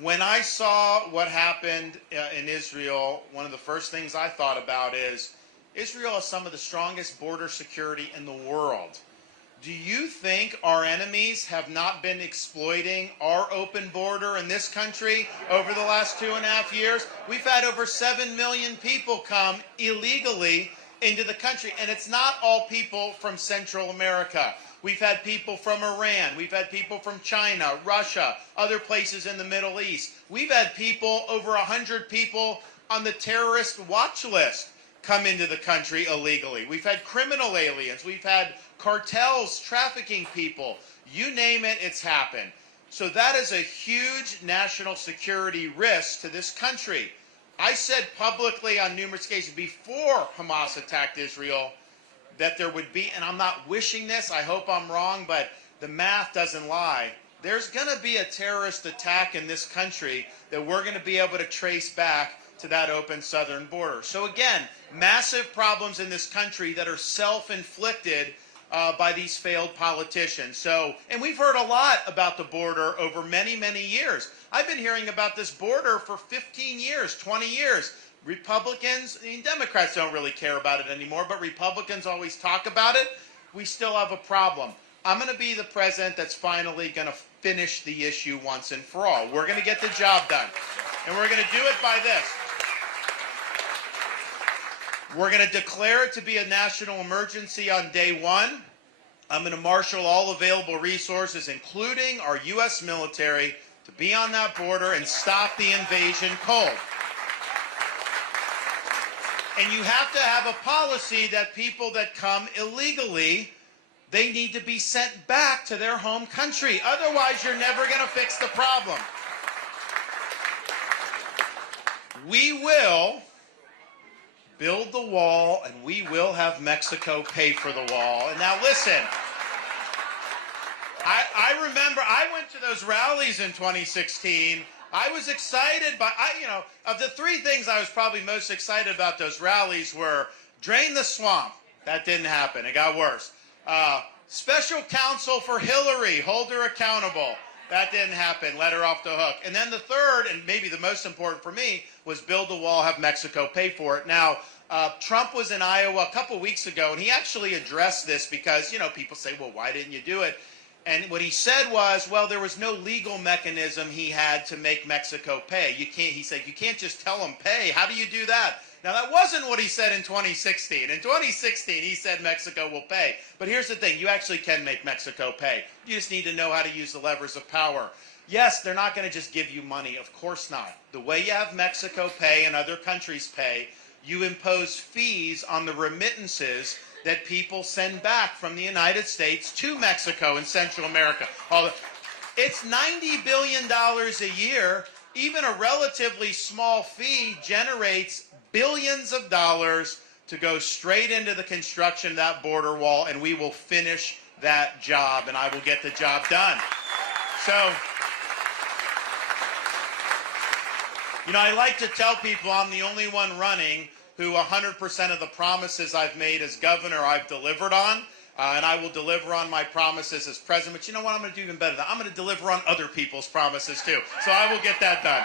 When I saw what happened in Israel, one of the first things I thought about is Israel has some of the strongest border security in the world. Do you think our enemies have not been exploiting our open border in this country over the last 2.5 years? We've had over 7 million people come illegally into the country, and it's not all people from Central America. We've had people from Iran, we've had people from China, Russia, other places in the Middle East. We've had people, over 100 people on the terrorist watch list come into the country illegally. We've had criminal aliens, we've had cartels trafficking people. You name it, it's happened. So that is a huge national security risk to this country. I said publicly on numerous occasions before Hamas attacked Israel that there would be, and I'm not wishing this, I hope I'm wrong, but the math doesn't lie. There's going to be a terrorist attack in this country that we're going to be able to trace back to that open southern border. So again, massive problems in this country that are self-inflicted by these failed politicians. So, and we've heard a lot about the border over many, many years. I've been hearing about this border for 15 years, 20 years. Republicans, I mean, Democrats don't really care about it anymore, but Republicans always talk about it. We still have a problem. I'm going to be the president that's finally going to finish the issue once and for all. We're going to get the job done. And we're going to do it by this. We're going to declare it to be a national emergency on day one. I'm going to marshal all available resources, including our U.S. military, to be on that border and stop the invasion cold. And you have to have a policy that people that come illegally, they need to be sent back to their home country. Otherwise, you're never going to fix the problem. We will build the wall, and we will have Mexico pay for the wall. And now listen, I remember I went to those rallies in 2016. I was excited by, of the three things I was probably most excited about those rallies were drain the swamp. That didn't happen. It got worse. Special counsel for Hillary, hold her accountable. That didn't happen. Let her off the hook. And then the third, and maybe the most important for me, was build the wall, have Mexico pay for it. Now, Trump was in Iowa a couple weeks ago, and he actually addressed this because, people say, well, why didn't you do it? And what he said was, well, there was no legal mechanism he had to make Mexico pay. He said, you can't just tell them pay. How do you do that? Now, that wasn't what he said in 2016. In 2016, he said Mexico will pay. But here's the thing. You actually can make Mexico pay. You just need to know how to use the levers of power. Yes, they're not going to just give you money. Of course not. The way you have Mexico pay and other countries pay, you impose fees on the remittances that people send back from the United States to Mexico and Central America. It's $90 billion a year. Even a relatively small fee generates billions of dollars to go straight into the construction of that border wall, and we will finish that job, and I will get the job done. So, I like to tell people I'm the only one running who 100% of the promises I've made as governor I've delivered on, and I will deliver on my promises as president. But you know what I'm going to do even better than that? I'm going to deliver on other people's promises too. So I will get that done.